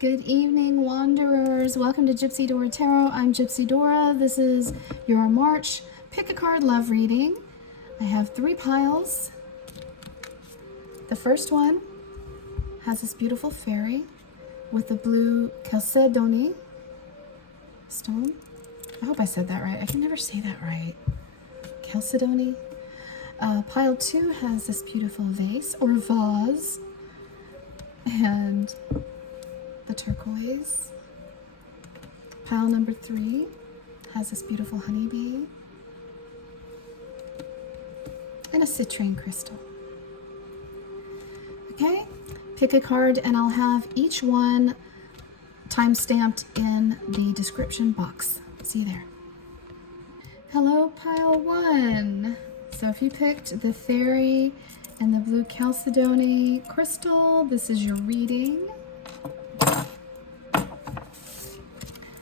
Good evening, Wanderers. Welcome to Gypsy Dora Tarot. I'm Gypsy Dora. This is your March Pick a Card Love reading. I have 3 piles. The first one has this beautiful fairy with the blue chalcedony stone. I hope I said that right. I can never say that right. Chalcedony. Pile 2 has this beautiful vase or vase and the turquoise. Pile number 3 has this beautiful honeybee and a citrine crystal. Okay, pick a card and I'll have each one time-stamped in the description box. See you there. Hello, pile 1. So if you picked the fairy and the blue chalcedony crystal, this is your reading.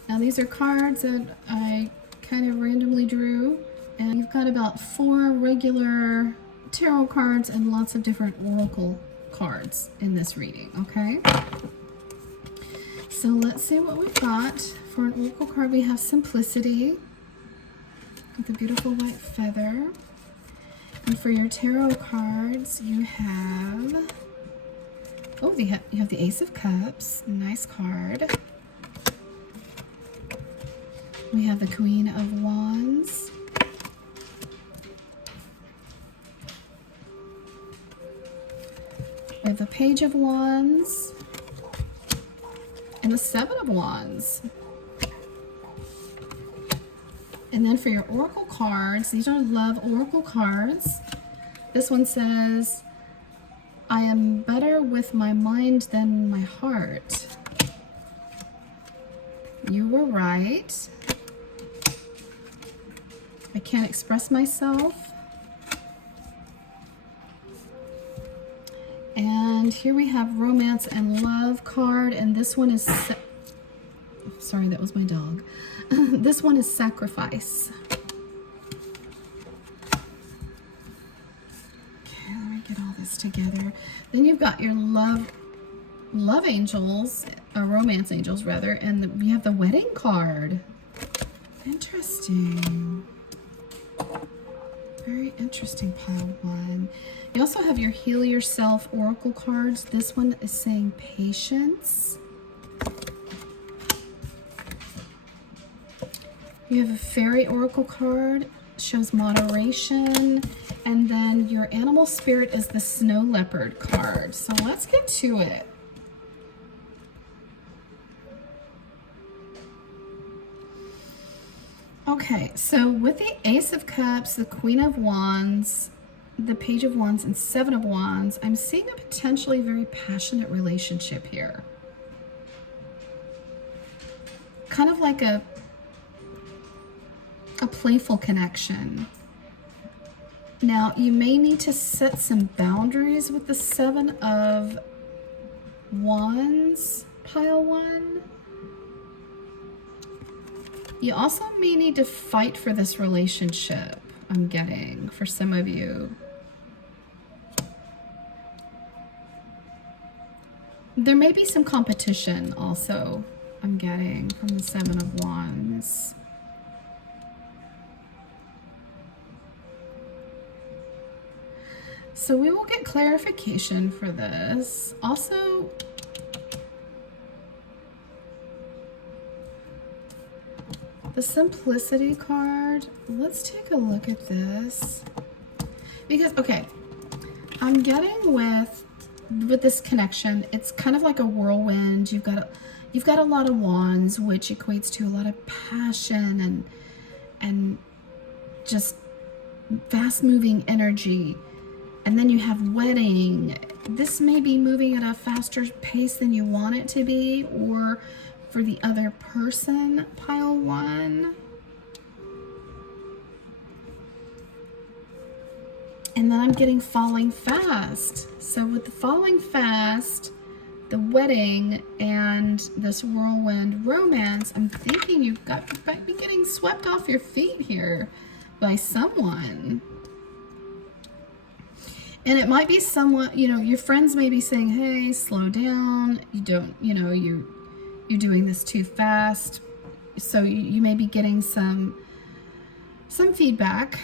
Now these are cards that I kind of randomly drew, and you've got about 4 regular tarot cards and lots of different oracle cards in this reading, okay? So let's see what we've got. For an oracle card, we have Simplicity with a beautiful white feather. And for your tarot cards, you have, you have the Ace of Cups, nice card. We have the Queen of Wands. We have the Page of Wands. And the Seven of Wands. And then for your oracle cards, these are love oracle cards. This one says, I am better with my mind than my heart. You were right. I can't express myself. And here we have Romance and Love card, and this one is, sorry, that was my dog. This one is Sacrifice. Okay, let me get all this together. Then you've got your love angels, romance angels rather, and you have the wedding card. Interesting. Very interesting, pile 1. You also have your Heal Yourself oracle cards. This one is saying patience. You have a fairy oracle card, shows moderation, and then your animal spirit is the snow leopard card. So let's get to it. Okay, so with the Ace of Cups, the Queen of Wands, the Page of Wands, and Seven of Wands, I'm seeing a potentially very passionate relationship here. Kind of like a playful connection. Now, you may need to set some boundaries with the Seven of Wands, pile 1. You also may need to fight for this relationship, I'm getting, for some of you. There may be some competition also, I'm getting, from the Seven of Wands. So we will get clarification for this. Also, the Simplicity card, let's take a look at this. Because, okay, I'm getting with this connection, it's kind of like a whirlwind. You've got a lot of wands, which equates to a lot of passion and just fast-moving energy. And then you have wedding. This may be moving at a faster pace than you want it to be, or for the other person, pile 1. And then I'm getting falling fast. So with the falling fast, the wedding, and this whirlwind romance, I'm thinking you might be getting swept off your feet here by someone. And it might be someone, you know, your friends may be saying, hey, slow down. You don't, you know, you're doing this too fast. So you may be getting some feedback.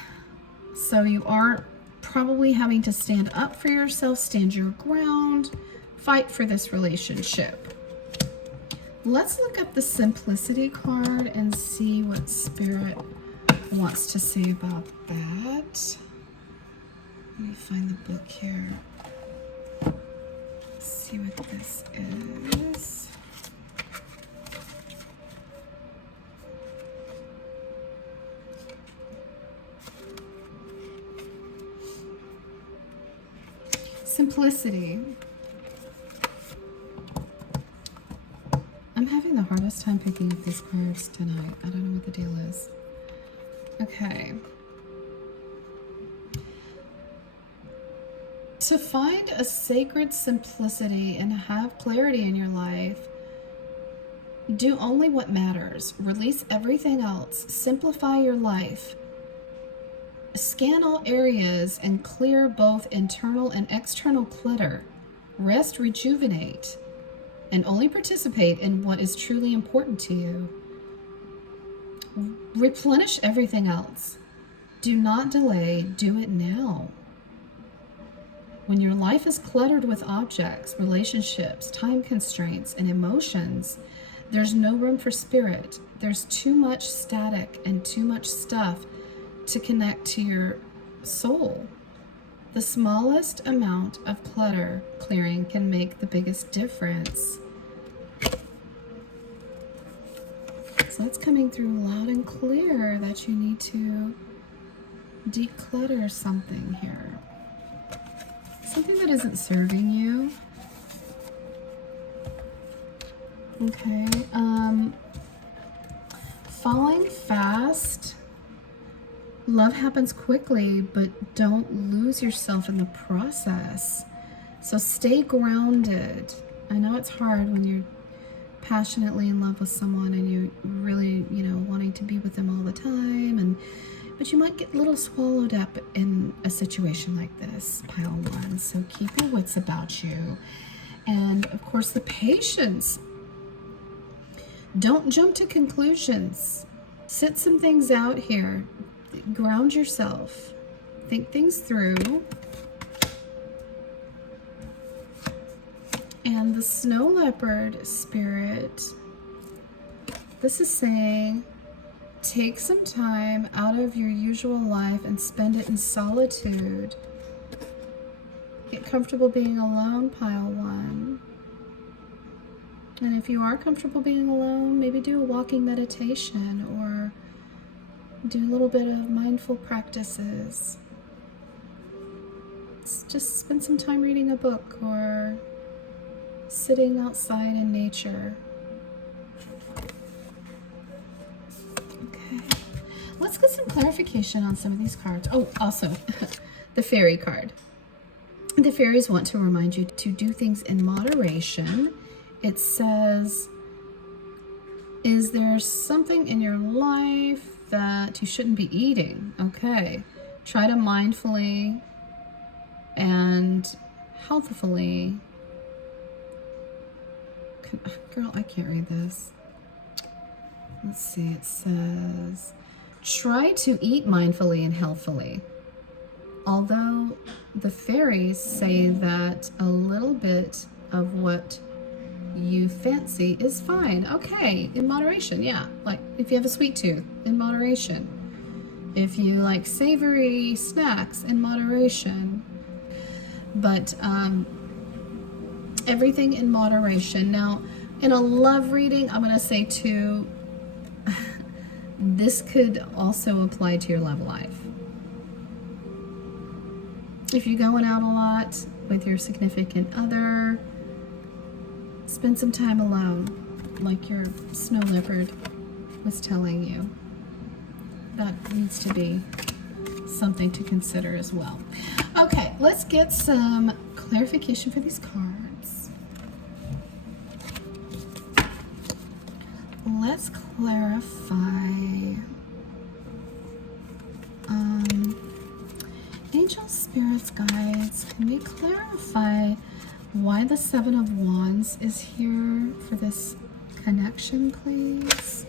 So you are probably having to stand up for yourself, stand your ground, fight for this relationship. Let's look up the Simplicity card and see what Spirit wants to say about that. Let me find the book here. Let's see what this is. Simplicity. I'm having the hardest time picking up these cards tonight. I don't know what the deal is. Okay. To find a sacred simplicity and have clarity in your life, do only what matters. Release everything else. Simplify your life. Scan all areas and clear both internal and external clutter. Rest, rejuvenate, and only participate in what is truly important to you. Replenish everything else. Do not delay. Do it now. When your life is cluttered with objects, relationships, time constraints, and emotions, there's no room for spirit. There's too much static and too much stuff to connect to your soul. The smallest amount of clutter clearing can make the biggest difference. So it's coming through loud and clear that you need to declutter something here. Something that isn't serving you. Okay. Falling fast. Love happens quickly, but don't lose yourself in the process. So stay grounded. I know it's hard when you're passionately in love with someone and you really, wanting to be with them all the time, but you might get a little swallowed up in a situation like this, pile one. So keep your wits about you. And of course, the patience. Don't jump to conclusions. Sit some things out here. Ground yourself. Think things through. And the snow leopard spirit, this is saying, take some time out of your usual life and spend it in solitude. Get comfortable being alone, pile one. And if you are comfortable being alone, maybe do a walking meditation or do a little bit of mindful practices. Just spend some time reading a book or sitting outside in nature. Okay, let's get some clarification on some of these cards. Oh, also, the Fairy card. The fairies want to remind you to do things in moderation. It says, is there something in your life that you shouldn't be eating? Okay, try to mindfully and healthfully. Girl, I can't read this. Let's see, it says, try to eat mindfully and healthfully. Although the fairies say that a little bit of what you fancy is fine. Okay, in moderation, yeah. Like if you have a sweet tooth, in moderation. If you like savory snacks, in moderation. But everything in moderation. Now, in a love reading, I'm going to say too, this could also apply to your love life. If you're going out a lot with your significant other, spend some time alone, like your snow leopard was telling you. That needs to be something to consider as well. Okay, let's get some clarification for these cards. Let's clarify. Angel spirits, guides, can we clarify why the Seven of Wands is here for this connection, please.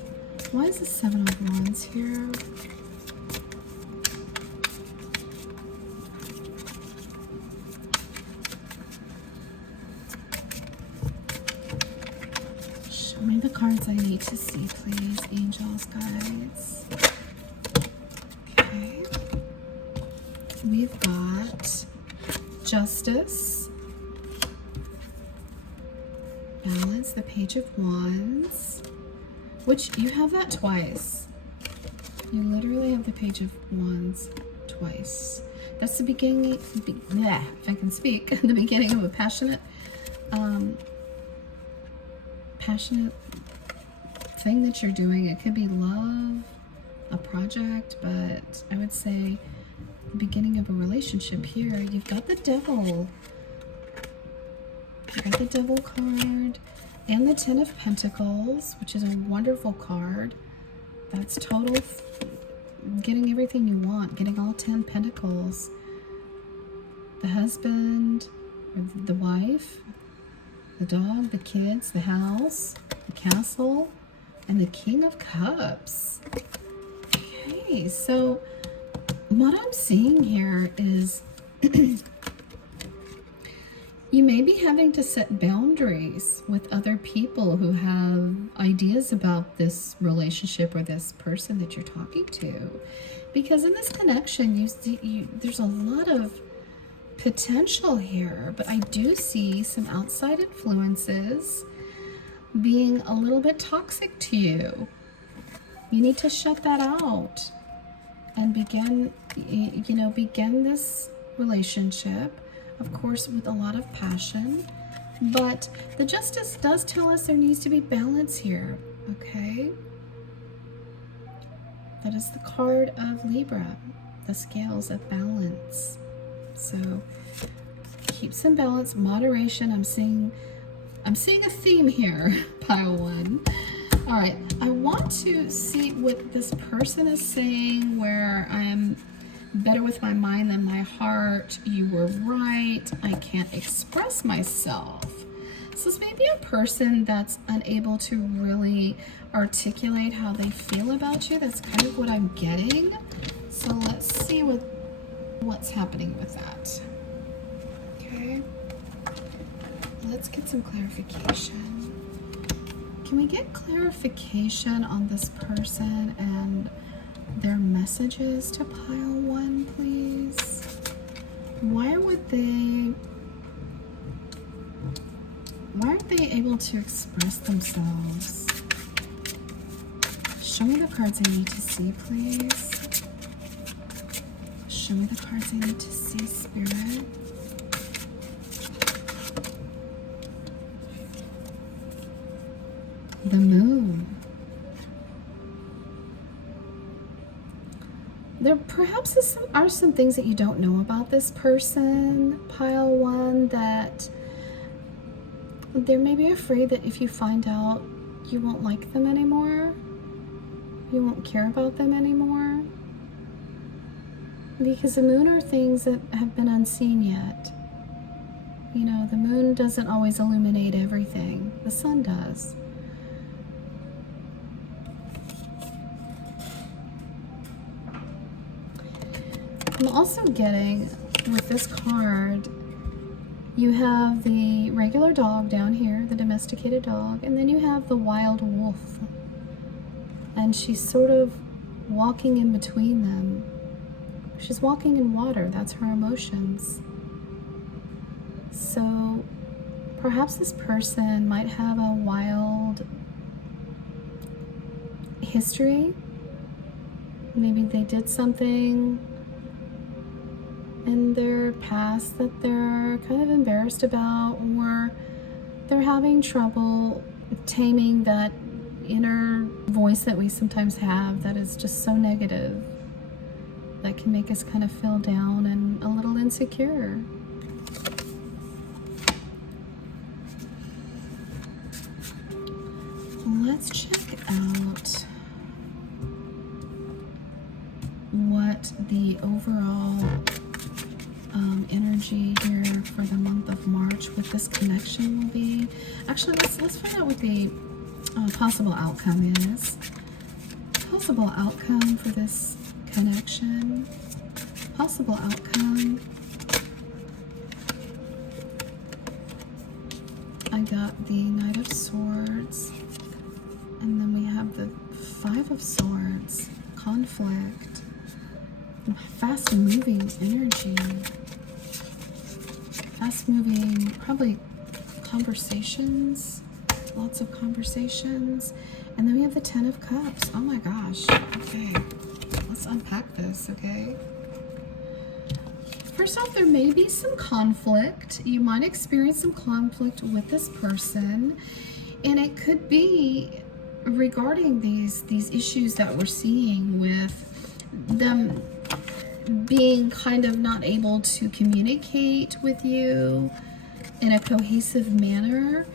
Why is the Seven of Wands here? Show me the cards I need to see, please. Angels, guides. Okay. We've got Justice, Balance, the Page of Wands, which you have that twice. You literally have the Page of Wands twice. That's the beginning, if I can speak, the beginning of a passionate thing that you're doing. It could be love, a project, but I would say the beginning of a relationship here. You've got the Devil. You got the Devil card and the Ten of Pentacles, which is a wonderful card. That's total getting everything you want, getting all 10 pentacles. The husband, or the wife, the dog, the kids, the house, the castle, and the King of Cups. Okay, so what I'm seeing here is you may be having to set boundaries with other people who have ideas about this relationship or this person that you're talking to. Because in this connection, there's a lot of potential here, but I do see some outside influences being a little bit toxic to you. You need to shut that out and begin this relationship, of course, with a lot of passion. But the Justice does tell us there needs to be balance here, okay? That is the card of Libra, the scales of balance. So keep some balance, moderation. I'm seeing a theme here, pile one. All right, I want to see what this person is saying, where I am better with my mind than my heart. You were right. I can't express myself. So this may be a person that's unable to really articulate how they feel about you. That's kind of what I'm getting. So let's see what's happening with that. Okay. Let's get some clarification. Can we get clarification on this person and their messages to pile one, please? Why aren't they able to express themselves? Show me the cards I need to see, please. Show me the cards I need to see, Spirit. The Moon. There perhaps are some things that you don't know about this person, pile one, that they may be afraid that if you find out, you won't like them anymore. You won't care about them anymore. Because the Moon are things that have been unseen yet. You know, the Moon doesn't always illuminate everything. The Sun does. I'm also getting, with this card, you have the regular dog down here, the domesticated dog, and then you have the wild wolf. And she's sort of walking in between them. She's walking in water. That's her emotions. So perhaps this person might have a wild history. Maybe they did something in their past that they're kind of embarrassed about, or they're having trouble taming that inner voice that we sometimes have that is just so negative, that can make us kind of feel down and a little insecure. Let's check out what the overall energy here for the month of March with this connection will be. Actually, let's find out what the possible outcome is. Possible outcome for this connection. Possible outcome. I got the Knight of Swords. And then we have the Five of Swords. Conflict. Fast moving energy. Fast moving, probably conversations. Lots of conversations. And then we have the Ten of Cups. Oh my gosh. Okay. Let's unpack this, okay? First off, there may be some conflict. You might experience some conflict with this person. And it could be regarding these issues that we're seeing with them being kind of not able to communicate with you in a cohesive manner.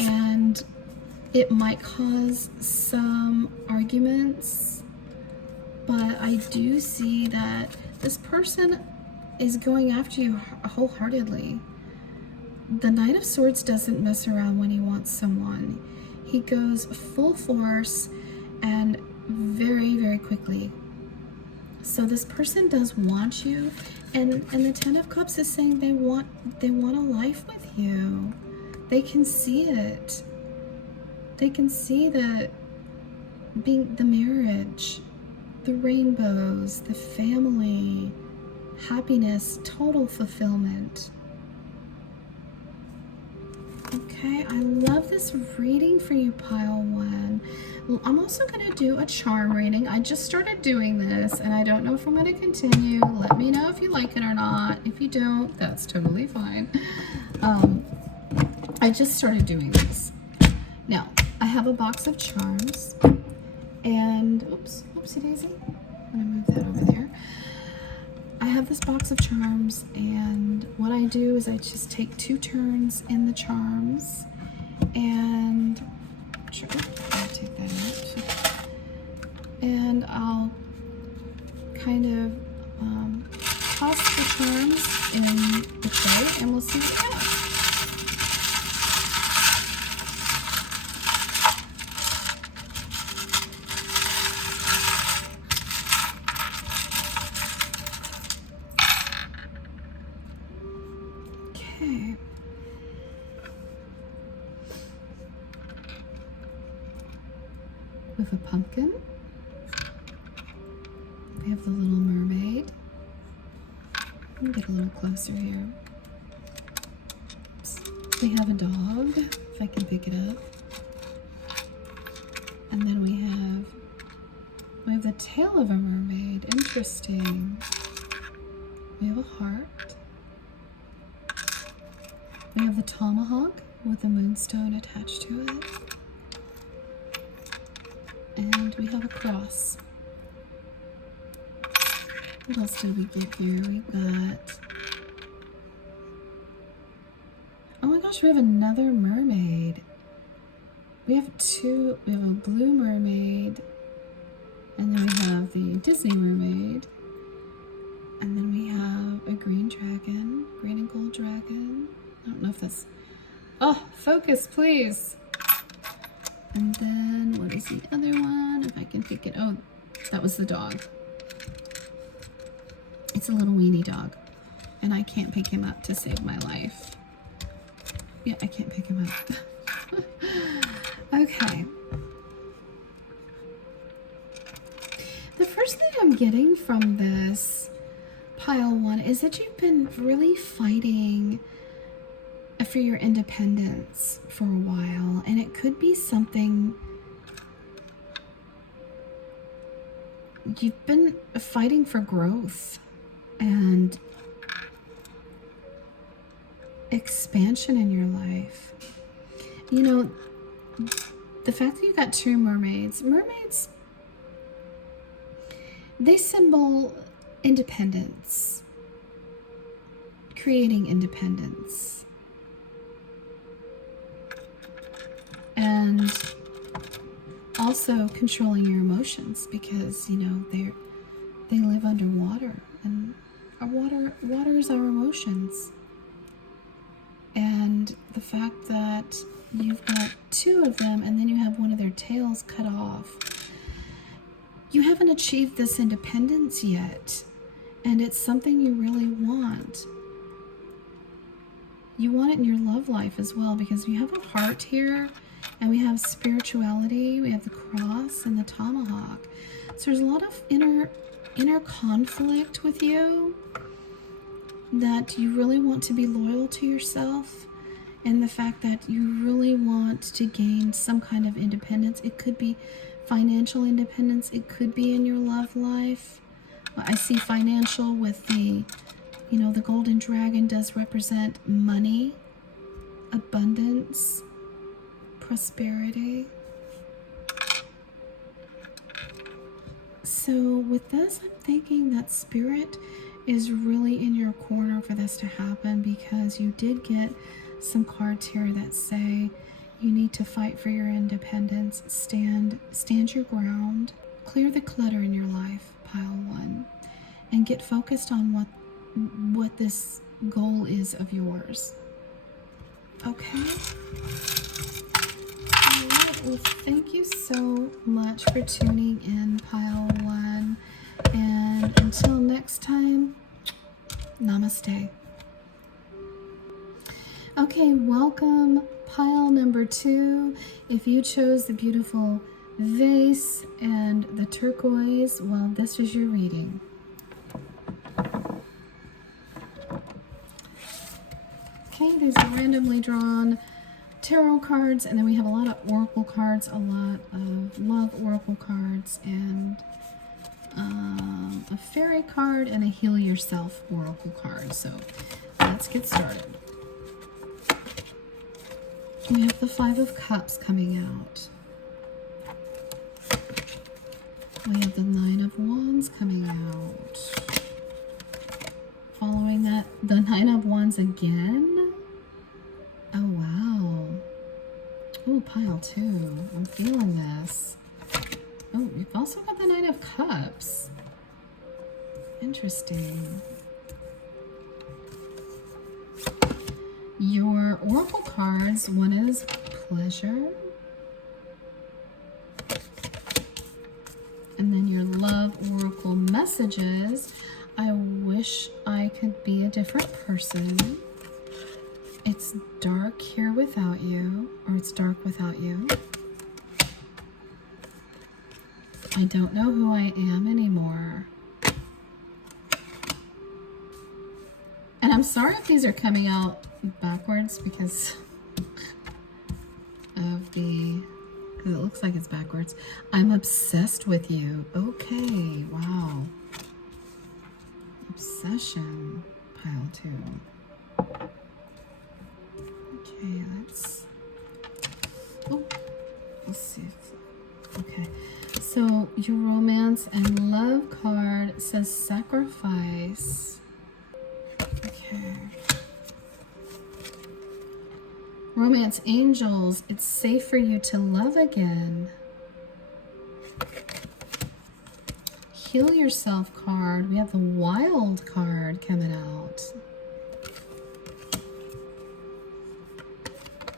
And it might cause some arguments, but I do see that this person is going after you wholeheartedly. The Knight of Swords doesn't mess around when he wants someone. He goes full force and very, very quickly. So this person does want you, and the Ten of Cups is saying they want a life with you. They can see it. They can see that being the marriage, the rainbows, the family, happiness, total fulfillment. Okay, I love this reading for you, pile one. I'm also going to do a charm reading. I just started doing this, and I don't know if I'm going to continue. Let me know if you like it or not. If you don't, that's totally fine. I just started doing this. Now, I have a box of charms, and oopsie daisy. I'm going to move that over there. I have this box of charms, and what I do is I just take 2 turns in the charms, and I'll take that out, and I'll kind of toss the charms in the tray, and we'll see what we get. With a pumpkin, we have the Little Mermaid. Let me get a little closer here. We have a dog, if I can pick it up. And then we have the tail of a mermaid. Interesting. We have a heart. We have the tomahawk with a moonstone attached to it. And we have a cross. What else did we get here? We've got... Oh my gosh, we have another mermaid. We have a blue mermaid. And then we have the Disney mermaid. And then we have a green dragon. Green and gold dragon. I don't know if that's... Oh, focus, please. And then, what is the other one? If I can pick it. Oh, that was the dog. It's a little weenie dog. And I can't pick him up to save my life. Yeah, I can't pick him up. Okay. The first thing I'm getting from this pile one is that you've been really fighting for your independence for a while, and it could be something you've been fighting for growth and expansion in your life. You know, the fact that you got 2 mermaids, they symbol independence, creating independence. And also controlling your emotions, because you know they live underwater, and water is our emotions. And the fact that you've got two of them, and then you have one of their tails cut off. You haven't achieved this independence yet, and it's something you really want. You want it in your love life as well, because you have a heart here, and we have spirituality, we have the cross and the tomahawk. So there's a lot of inner conflict with you, that you really want to be loyal to yourself, and the fact that you really want to gain some kind of independence. It could be financial independence, it could be in your love life. I see financial with the, you know, the golden dragon does represent money, abundance, prosperity. So with this, I'm thinking that Spirit is really in your corner for this to happen, because you did get some cards here that say you need to fight for your independence, stand your ground, clear the clutter in your life, pile 1, and get focused on what this goal is of yours. Okay? All right, well, thank you so much for tuning in, pile 1. And until next time, namaste. Okay, welcome, pile number 2. If you chose the beautiful vase and the turquoise, well, this was your reading. Okay, these are randomly drawn tarot cards, and then we have a lot of oracle cards, a lot of love oracle cards, and a fairy card, and a heal yourself oracle card. So let's get started. We have the 5 of Cups coming out. We have the 9 of Wands coming out. Following that, the 9 of Wands again. Oh, wow. Oh, pile 2. I'm feeling this. Oh, you've also got the 9 of Cups. Interesting. Your oracle cards, one is pleasure. And then your love oracle messages. I wish I could be a different person. It's dark here without you, or it's dark without you. I don't know who I am anymore. And I'm sorry if these are coming out backwards because of the, because it looks like it's backwards. I'm obsessed with you. Okay, wow. Obsession, pile 2. Okay, let's see. Okay, so your romance and love card says sacrifice. Okay. Romance angels, it's safe for you to love again. Heal yourself card. We have the wild card coming out.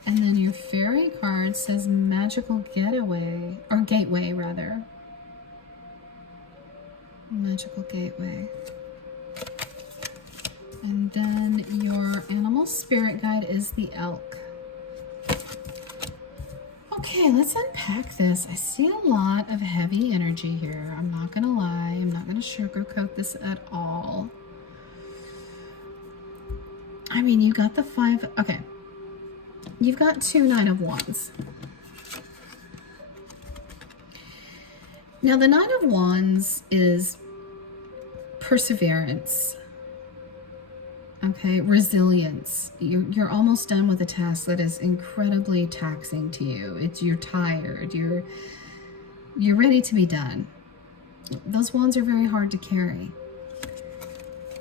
And then your fairy card says magical getaway, or gateway rather. Magical gateway. And then your animal spirit guide is the elk. Okay, let's unpack this. I see a lot of heavy energy here. I'm not gonna lie. I'm not gonna sugarcoat this at all. I mean, you got the 5. Okay. You've got 2 9 of Wands. Now, the 9 of Wands is perseverance. Okay, resilience. You're almost done with a task that is incredibly taxing to you. You're tired. You're ready to be done. Those wands are very hard to carry.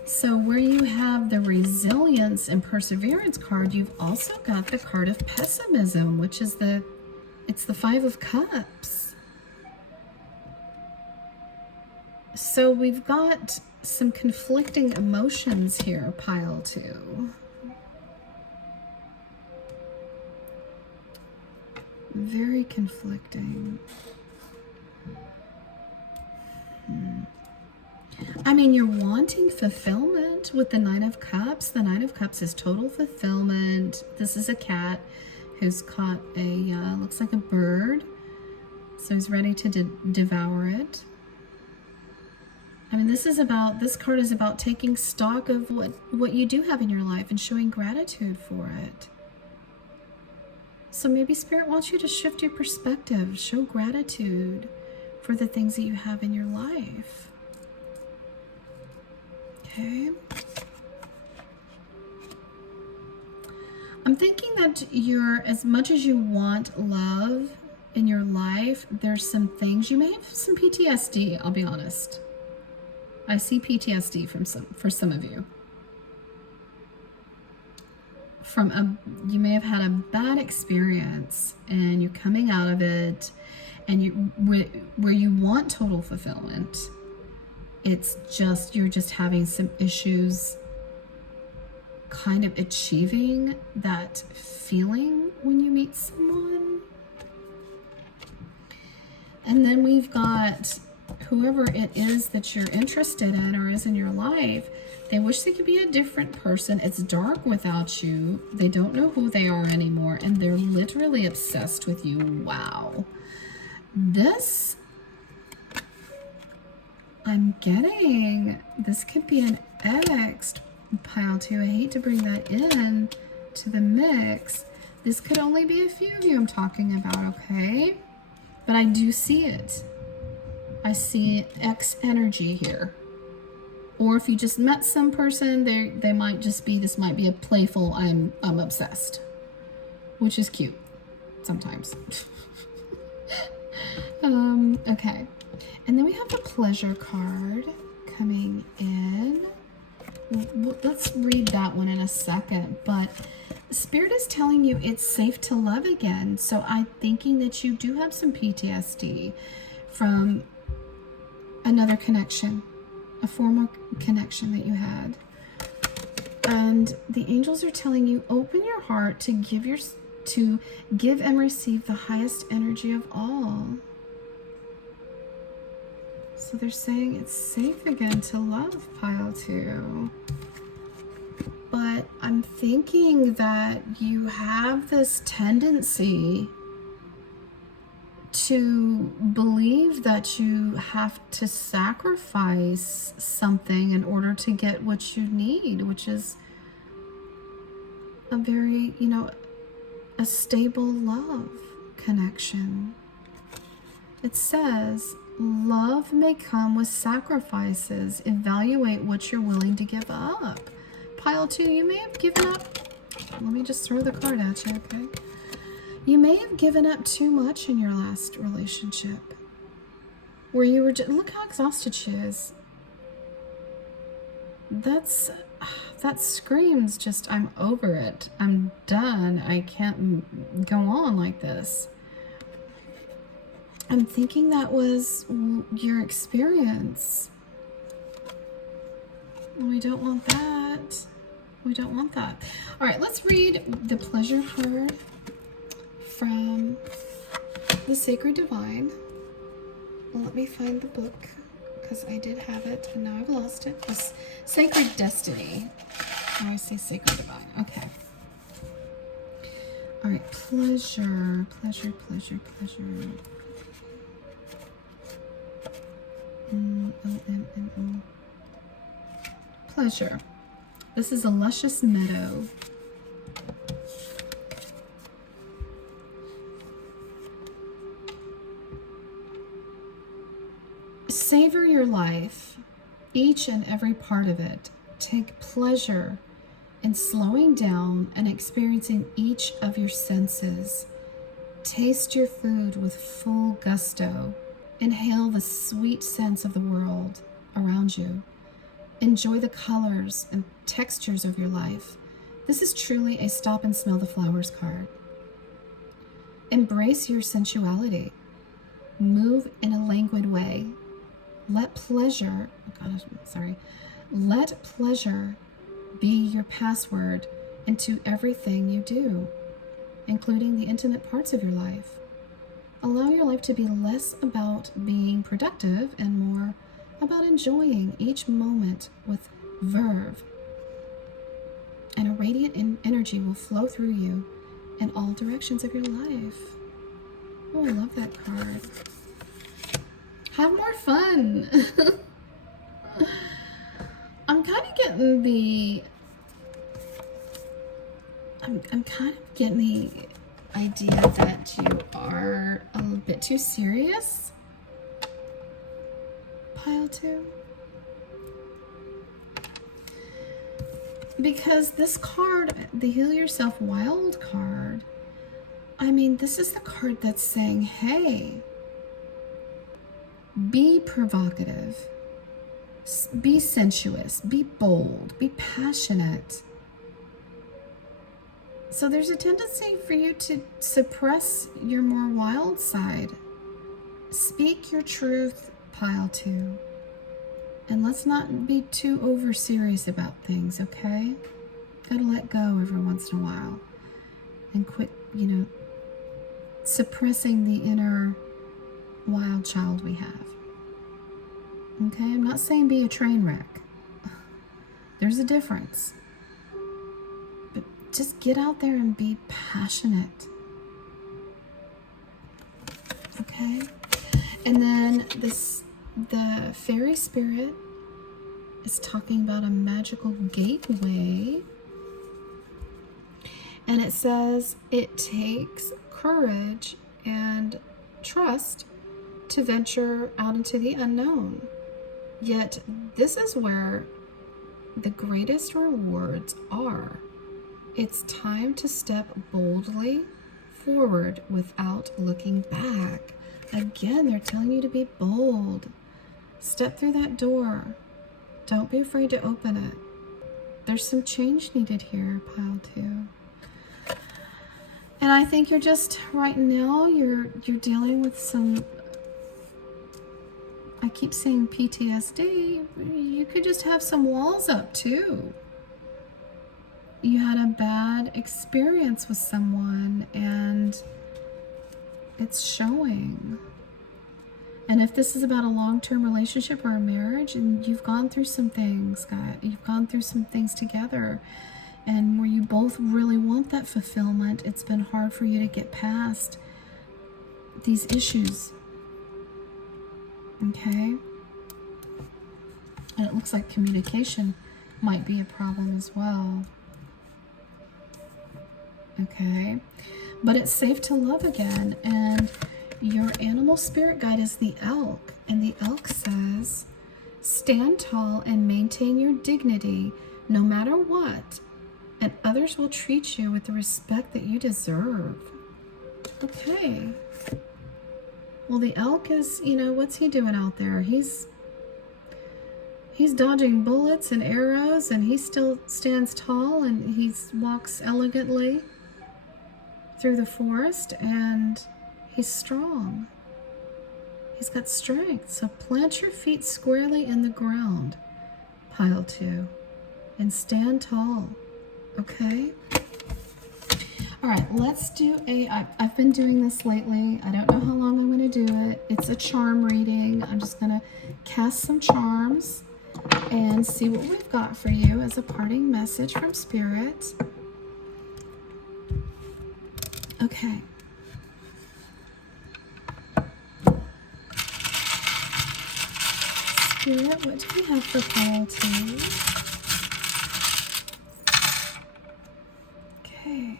So where you have the resilience and perseverance card, you've also got the card of pessimism, which is it's the 5 of Cups. So we've got some conflicting emotions here, pile 2. Very conflicting. I mean, you're wanting fulfillment with the Nine of Cups. The Nine of Cups is total fulfillment. This is a cat who's caught a, looks like a bird. So he's ready to devour it. I mean, this card is about taking stock of what you do have in your life and showing gratitude for it. So maybe Spirit wants you to shift your perspective, show gratitude for the things that you have in your life. Okay. I'm thinking that as much as you want love in your life, there's some things, you may have some PTSD, I'll be honest. I see PTSD for some of you. You may have had a bad experience and you're coming out of it, and where you want total fulfillment, it's just, you're just having some issues kind of achieving that feeling when you meet someone. And then we've got whoever it is that you're interested in or is in your life. They wish they could be a different person. It's dark without you. They don't know who they are anymore, and they're literally obsessed with you. Wow. This, I'm getting, this could be an ex, pile 2. I hate to bring that in to the mix. This could only be a few of you I'm talking about, okay? But I do see it. I see X energy here. Or if you just met some person, they might just be, this might be a playful, I'm obsessed. Which is cute, sometimes. Okay. And then we have the pleasure card coming in. Let's read that one in a second. But Spirit is telling you it's safe to love again. So I'm thinking that you do have some PTSD from another connection, a former connection that you had. And the angels are telling you, open your heart to give and receive the highest energy of all. So they're saying it's safe again to love, pile 2. But I'm thinking that you have this tendency to believe that you have to sacrifice something in order to get what you need, which is a very, a stable love connection. It says, love may come with sacrifices. Evaluate what you're willing to give up. Pile 2, you may have given up. Let me just throw the card at you, okay? You may have given up too much in your last relationship, where you were just, look how exhausted she is. That screams just, I'm over it. I'm done. I can't go on like this. I'm thinking that was your experience. We don't want that. We don't want that. All right, let's read the pleasure card from the Sacred Divine. Let me find the book, because I did have it and now I've lost it. It's Sacred Destiny. Oh, I say Sacred Divine. Okay. All right, pleasure, pleasure, pleasure, pleasure. O-M-M-O. Pleasure. This is a luscious meadow. Savor your life, each and every part of it. Take pleasure in slowing down and experiencing each of your senses. Taste your food with full gusto. Inhale the sweet scents of the world around you. Enjoy the colors and textures of your life. This is truly a stop and smell the flowers card. Embrace your sensuality. Move in a languid way. Let pleasure be your password into everything you do, including the intimate parts of your life. Allow your life to be less about being productive and more about enjoying each moment with verve. And a radiant energy will flow through you in all directions of your life. Oh, I love that card. Have more fun. I'm kind of getting the... I'm kind of getting the idea that you are a little bit too serious. Pile 2. Because this card, the Heal Yourself Wild card, I mean, this is the card that's saying, hey, be provocative, be sensuous, be bold, be passionate. So there's a tendency for you to suppress your more wild side. Speak your truth, Pile 2. And let's not be too over serious about things, okay? Gotta let go every once in a while. And quit, you know, suppressing the inner wild child we have. Okay? I'm not saying be a train wreck. There's a difference. But just get out there and be passionate. Okay? And then the fairy spirit is talking about a magical gateway. And it says it takes courage and trust to venture out into the unknown. Yet this is where the greatest rewards are. It's time to step boldly forward without looking back. Again, they're telling you to be bold. Step through that door. Don't be afraid to open it. There's some change needed here, Pile 2. And I think you're just, right now, you're dealing with some, I keep saying PTSD. You could just have some walls up too. You had a bad experience with someone and it's showing. And if this is about a long-term relationship or a marriage, and you've gone through some things, guys, you've gone through some things together, and where you both really want that fulfillment, it's been hard for you to get past these issues. Okay? And it looks like communication might be a problem as well. Okay? But it's safe to love again, and your animal spirit guide is the elk, and the elk says, stand tall and maintain your dignity no matter what, and others will treat you with the respect that you deserve. Okay. Well, the elk is, you know, what's he doing out there? He's dodging bullets and arrows, and he still stands tall, and he walks elegantly through the forest, and he's strong. He's got strength. So plant your feet squarely in the ground, Pile 2, and stand tall. Okay? All right, let's do I've been doing this lately. I don't know how long I'm going to do it. It's a charm reading. I'm just going to cast some charms and see what we've got for you as a parting message from Spirit. Okay. Spirit, what do we have for Pile 2? Okay.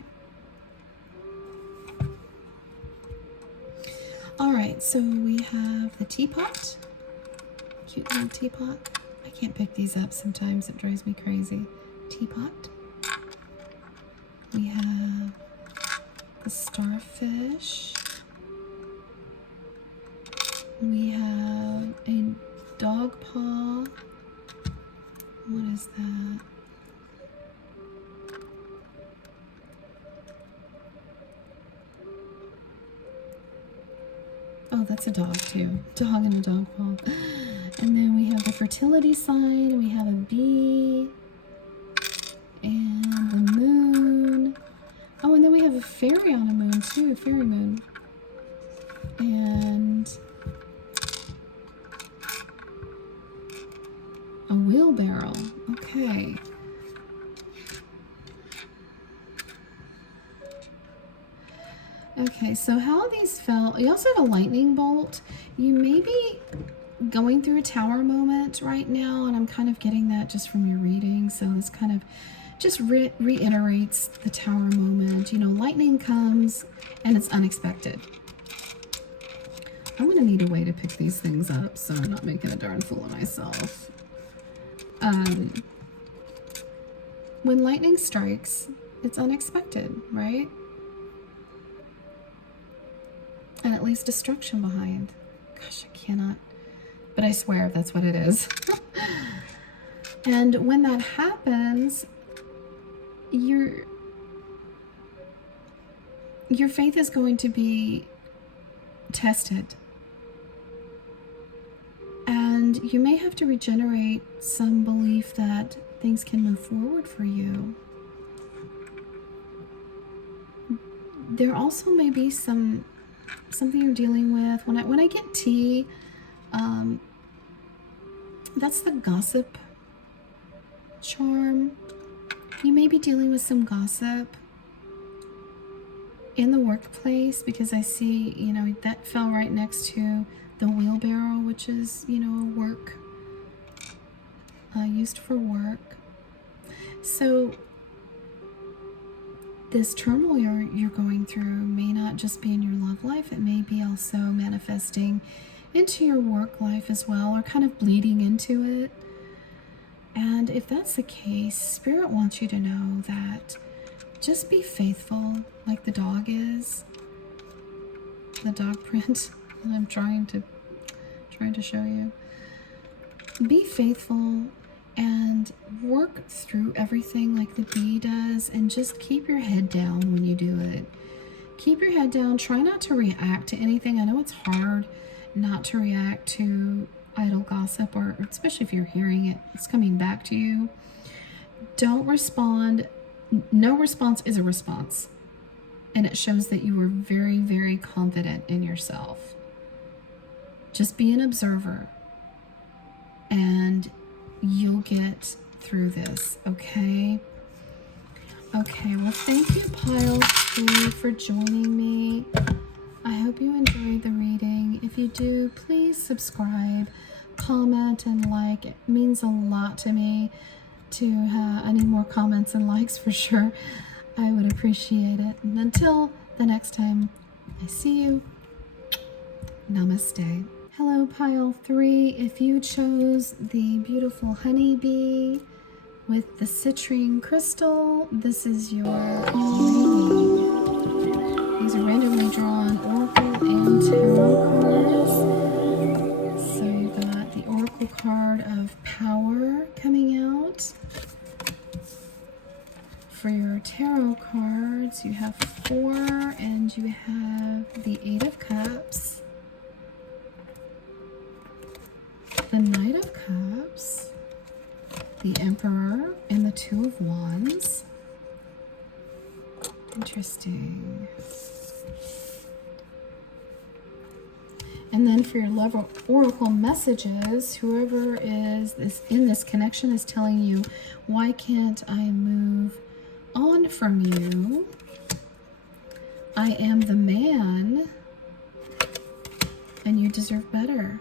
All right, so we have the teapot. Cute little teapot. I can't pick these up sometimes. It drives me crazy. Teapot. We have the starfish. We have a dog paw. What is that? Oh, that's a dog too. Dog and a dog paw. And then we have the fertility sign. We have a bee. And the moon. Oh, and then we have a fairy on a moon too. A fairy moon. and a wheelbarrow. Okay. Okay, so how these fell, you also have a lightning bolt. You may be going through a tower moment right now, and I'm kind of getting that just from your reading. So this kind of just reiterates the tower moment. You know, lightning comes and it's unexpected. I'm gonna need a way to pick these things up so I'm not making a darn fool of myself. When lightning strikes, it's unexpected, right? And it leaves destruction behind. Gosh, I cannot, but I swear that's what it is. And when that happens, your faith is going to be tested. And you may have to regenerate some belief that things can move forward for you. There also may be something you're dealing with. When I get tea, that's the gossip charm. You may be dealing with some gossip in the workplace, because I see, you know, that fell right next to the wheelbarrow, which is, you know, work, used for work. So this turmoil you're going through may not just be in your love life, it may be also manifesting into your work life as well, or kind of bleeding into it. And if that's the case, Spirit wants you to know that just be faithful, like the dog is. The dog print that I'm trying to show you. Be faithful and work through everything like the bee does, and just keep your head down when you do it. Keep your head down. Try not to react to anything. I know it's hard not to react to idle gossip, or especially if you're hearing it, it's coming back to you. Don't respond. No response is a response. And it shows that you were very, very confident in yourself. Just be an observer, and you'll get through this, okay? Okay, well, thank you, Pile 3, for joining me. I hope you enjoyed the reading. If you do, please subscribe, comment, and like. It means a lot to me. I need more comments and likes for sure. I would appreciate it. And until the next time I see you, namaste. Hello, Pile 3. If you chose the beautiful honeybee with the citrine crystal, this is your reading. These are randomly drawn oracle and tarot cards. So you got the oracle card of power coming out. For your tarot cards, you have 4, and you have the 8 of Cups, the Knight of Cups, the Emperor, and the 2 of Wands. Interesting. And then for your love oracle messages, whoever is in this connection is telling you, why can't I move on from you? I am the man, and you deserve better.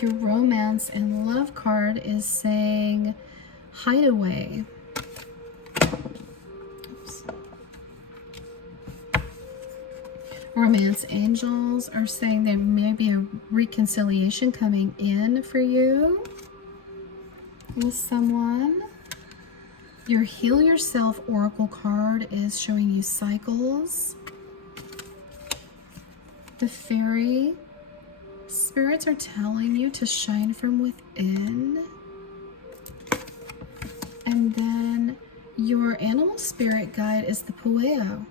Your romance and love card is saying hideaway. Oops. Romance angels are saying there may be a reconciliation coming in for you with someone. Your Heal Yourself oracle card is showing you cycles. The Fearie, spirits are telling you to shine from within. And then your animal spirit guide is the Pueo.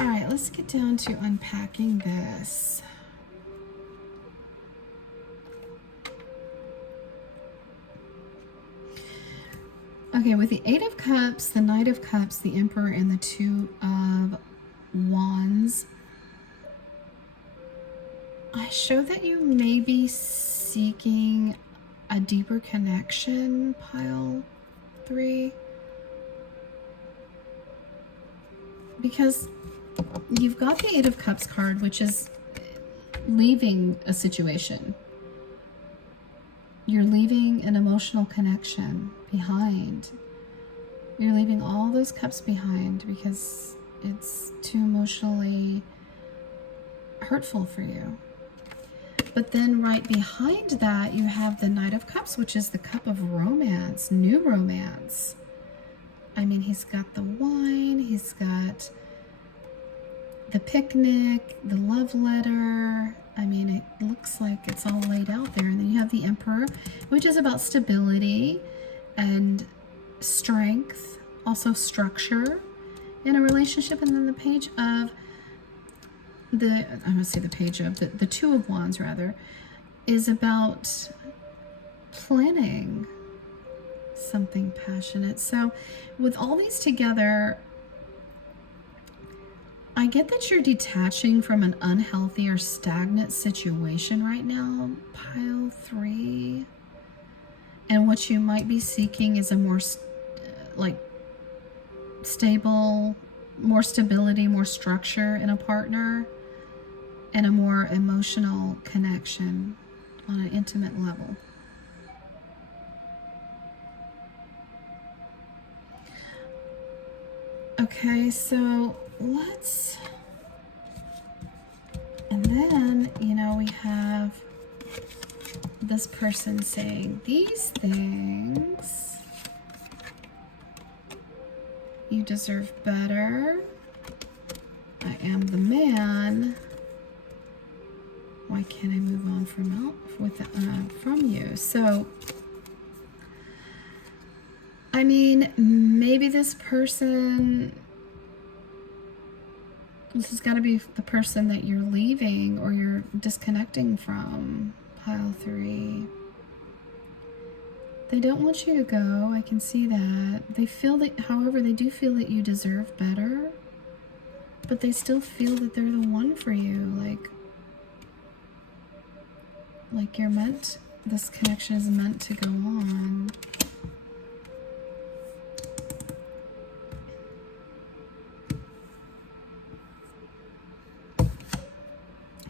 All right, let's get down to unpacking this. Okay, with the 8 of Cups, the Knight of Cups, the Emperor, and the 2 of Wands, I show that you may be seeking a deeper connection, pile 3. Because you've got the 8 of Cups card, which is leaving a situation. You're leaving an emotional connection behind. You're leaving all those cups behind because it's too emotionally hurtful for you. But then right behind that, you have the Knight of Cups, which is the cup of romance, new romance. I mean, he's got the wine, he's got the picnic, the love letter. I mean, it looks like it's all laid out there. And then you have the Emperor, which is about stability and strength, also structure in a relationship. And then the page of I'm going to say the page of the 2 of Wands, rather, is about planning something passionate. So with all these together, I get that you're detaching from an unhealthy or stagnant situation right now, pile 3. And what you might be seeking is a more stable, more stability, more structure in a partner, and a more emotional connection on an intimate level. Okay, so let's, and then, you know, we have this person saying these things. You deserve better. I am the man. Why can't I move on from you? So, I mean, maybe this person, this has got to be the person that you're leaving or you're disconnecting from, pile 3. They don't want you to go. I can see that. They feel that, however, they do feel that you deserve better, but they still feel that they're the one for you. Like you're meant, this connection is meant to go on.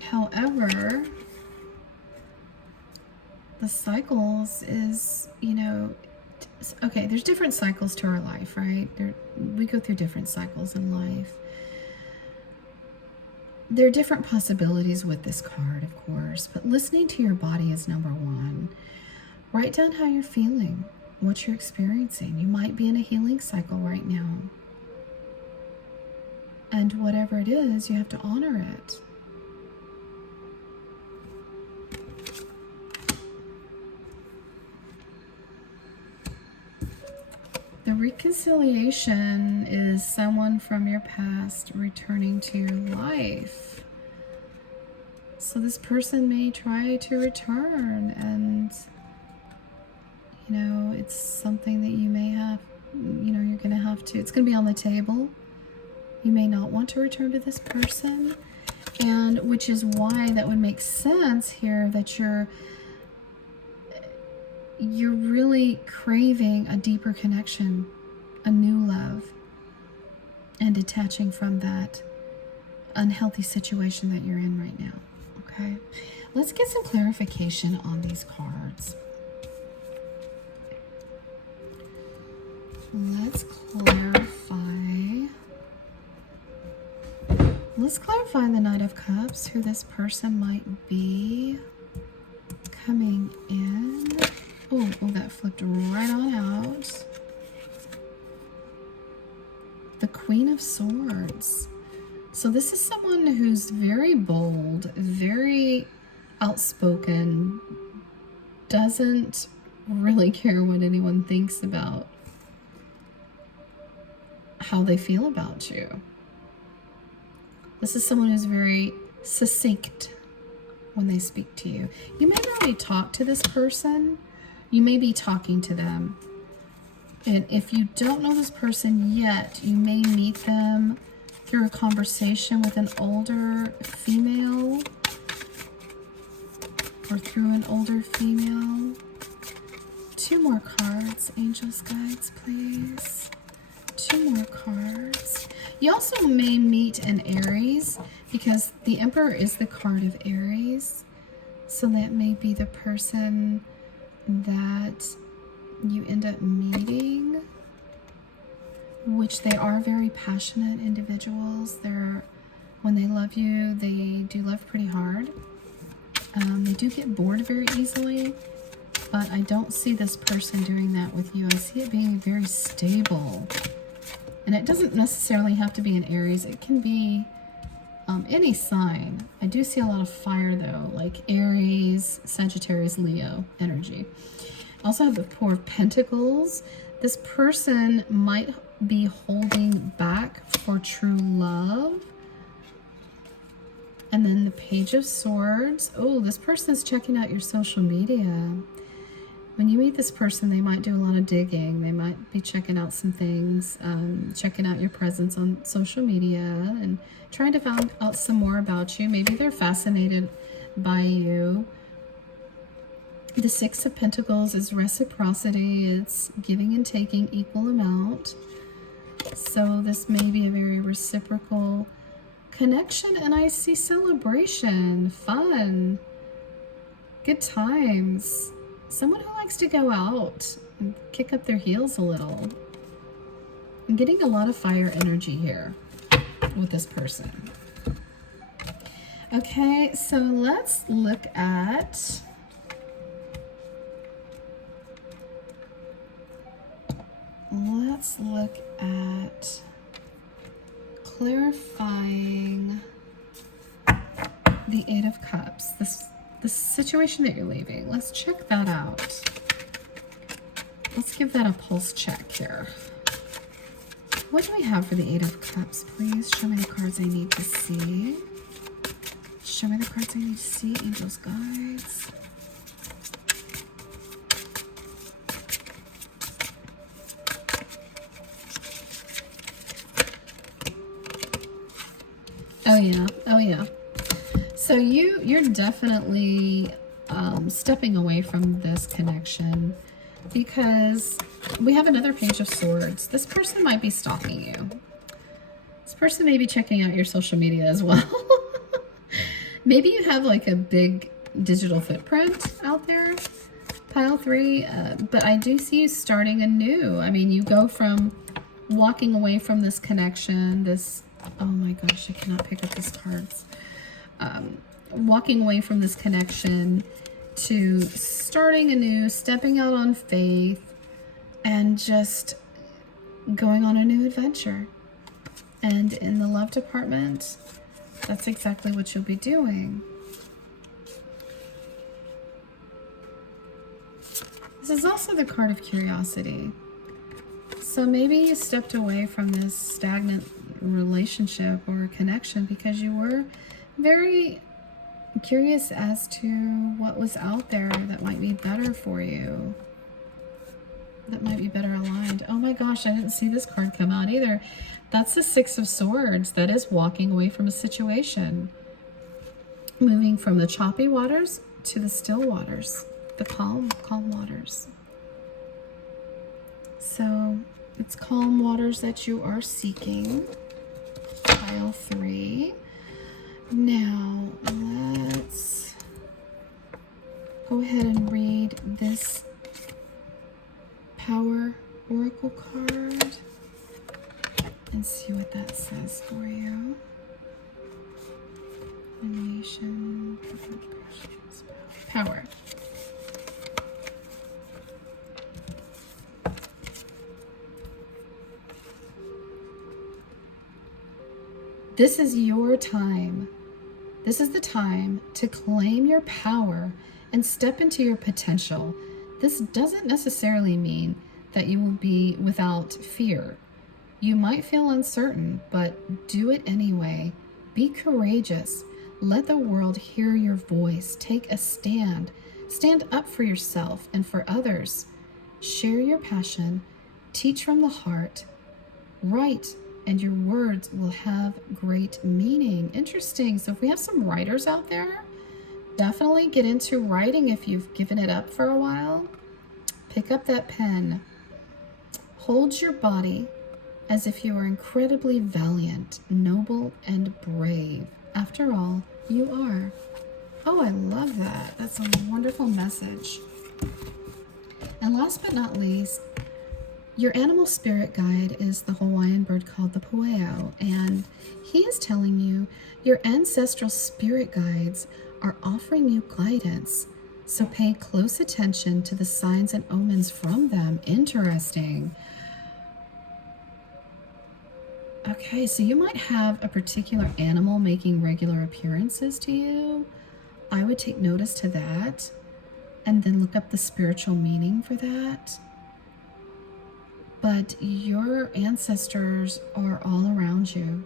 However, the cycles is, you know, okay, there's different cycles to our life, right? We go through different cycles in life. There are different possibilities with this card, of course, but listening to your body is number 1. Write down how you're feeling, what you're experiencing. You might be in a healing cycle right now. And whatever it is, you have to honor it. The reconciliation is someone from your past returning to your life. So this person may try to return, and, you know, it's something that you may have, you know, you're going to have to, it's going to be on the table. You may not want to return to this person, and which is why that would make sense here that you're really craving a deeper connection, a new love, and detaching from that unhealthy situation that you're in right now. Okay, let's get some clarification on these cards. Let's clarify the Knight of Cups, who this person might be coming in. Oh, that flipped right on out. The Queen of Swords. So this is someone who's very bold, very outspoken, doesn't really care what anyone thinks about how they feel about you. This is someone who's very succinct when they speak to you. You may not really talk to this person. You may be talking to them. And if you don't know this person yet, you may meet them through a conversation with an older female or through an older female. 2 more cards, angels, guides, please. 2 more cards. You also may meet an Aries because the Emperor is the card of Aries. So that may be the person that you end up meeting, which they are very passionate individuals. When they love you, they do love pretty hard. They do get bored very easily, but I don't see this person doing that with you. I see it being very stable. And it doesn't necessarily have to be an Aries. It can be any sign. I do see a lot of fire though, like Aries, Sagittarius, Leo energy. I also have the 4 of Pentacles. This person might be holding back for true love. And then the Page of Swords. Oh, this person is checking out your social media. When you meet this person, they might do a lot of digging. They might be checking out some things, checking out your presence on social media and trying to find out some more about you. Maybe they're fascinated by you. The 6 of Pentacles is reciprocity. It's giving and taking equal amount. So this may be a very reciprocal connection. And I see celebration, fun, good times. Someone who likes to go out and kick up their heels a little. I'm getting a lot of fire energy here with this person. Okay, so let's look at clarifying the 8 of Cups. The situation that you're leaving. Let's check that out. Let's give that a pulse check here. What do we have for the 8 of Cups, please? Show me the cards I need to see. Show me the cards I need to see, angels, guides. Oh yeah, oh yeah. So you're definitely stepping away from this connection because we have another Page of Swords. This person might be stalking you. This person may be checking out your social media as well. Maybe you have like a big digital footprint out there, pile 3, but I do see you starting anew. I mean, you go from walking away from this connection, this, oh my gosh, I cannot pick up these cards. Walking away from this connection to starting anew, stepping out on faith, and just going on a new adventure. And in the love department, that's exactly what you'll be doing. This is also the card of curiosity. So maybe you stepped away from this stagnant relationship or connection because you were very curious as to what was out there that might be better for you, that might be better aligned. Oh my gosh, I didn't see this card come out either. That's the 6 of Swords. That is walking away from a situation, moving from the choppy waters to the still waters, the calm waters. So it's calm waters that you are seeking. Pile 3. Now, let's go ahead and read this Power Oracle card and see what that says for you. Nation, power. This is your time. This is the time to claim your power and step into your potential. This doesn't necessarily mean that you will be without fear. You might feel uncertain, but do it anyway. Be courageous. Let the world hear your voice. Take a stand. Stand up for yourself and for others. Share your passion. Teach from the heart. Write and your words will have great meaning. Interesting. So if we have some writers out there, definitely get into writing if you've given it up for a while. Pick up that pen. Hold your body as if you are incredibly valiant, noble, and brave. After all, you are. Oh, I love that. That's a wonderful message. And last but not least, your animal spirit guide is the Hawaiian bird called the poeo, and he is telling you your ancestral spirit guides are offering you guidance. So pay close attention to the signs and omens from them. Interesting. Okay, so you might have a particular animal making regular appearances to you. I would take notice to that and then look up the spiritual meaning for that. But your ancestors are all around you.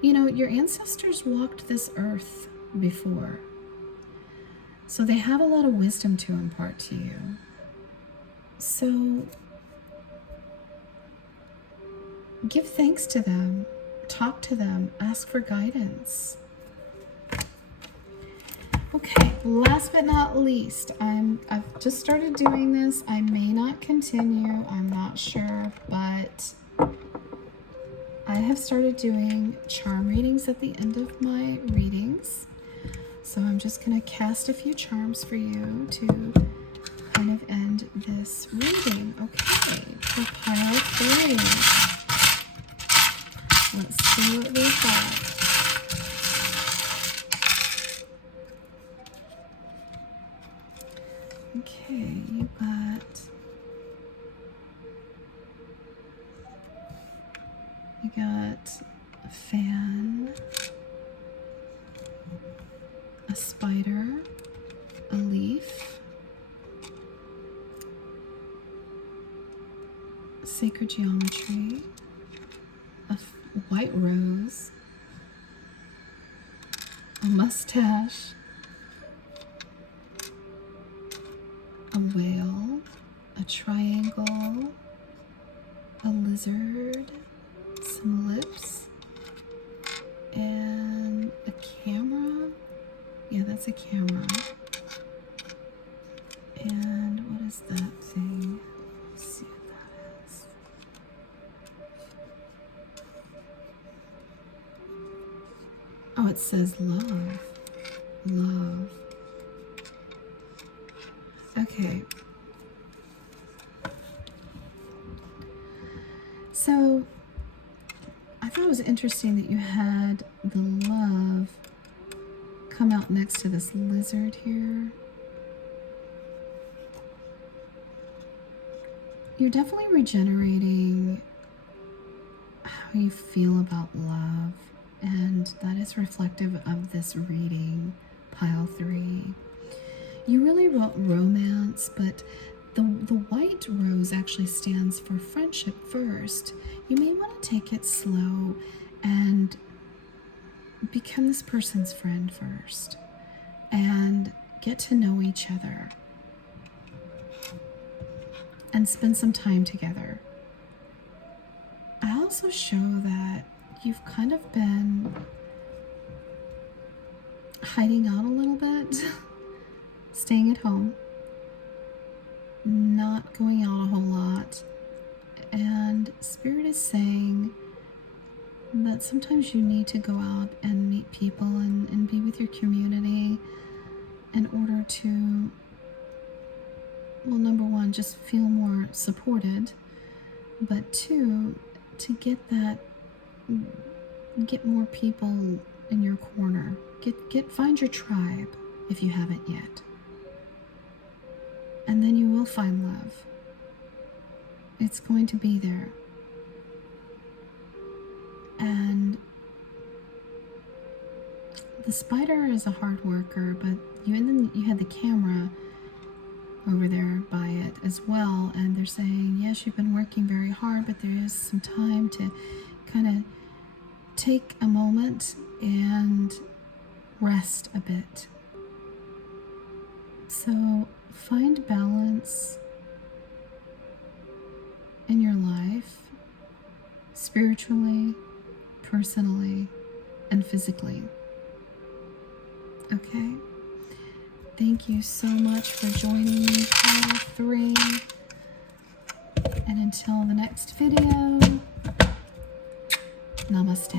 You know, your ancestors walked this earth before. So they have a lot of wisdom to impart to you. So give thanks to them, talk to them, ask for guidance. Okay, last but not least, I've just started doing this. I may not continue, I'm not sure, but I have started doing charm readings at the end of my readings. So I'm just going to cast a few charms for you to kind of end this reading. Okay, for pile 3. Let's see what we've got. Okay, you got a fan, a spider, a leaf, sacred geometry, a white rose, a mustache, a whale, a triangle, a lizard, some lips, and a camera. Yeah, that's a camera. And what is that thing? Let's see what that is. Oh, it says love. Love. Okay. So I thought it was interesting that you had the love come out next to this lizard here. You're definitely regenerating how you feel about love, and that is reflective of this reading, pile 3. You really wrote romance, but the white rose actually stands for friendship first. You may want to take it slow and become this person's friend first and get to know each other and spend some time together. I also show that you've kind of been hiding out a little bit, staying at home, not going out a whole lot, and Spirit is saying that sometimes you need to go out and meet people and be with your community in order to, well, number one, just feel more supported, but two, to get more people in your corner. Find your tribe if you haven't yet. And then you will find love. It's going to be there. And the spider is a hard worker, but you had the camera over there by it as well, and they're saying, yes, you've been working very hard, but there is some time to kind of take a moment and rest a bit. So find balance in your life spiritually, personally, and physically. Okay? Thank you so much for joining me, pile 3. And until the next video, namaste.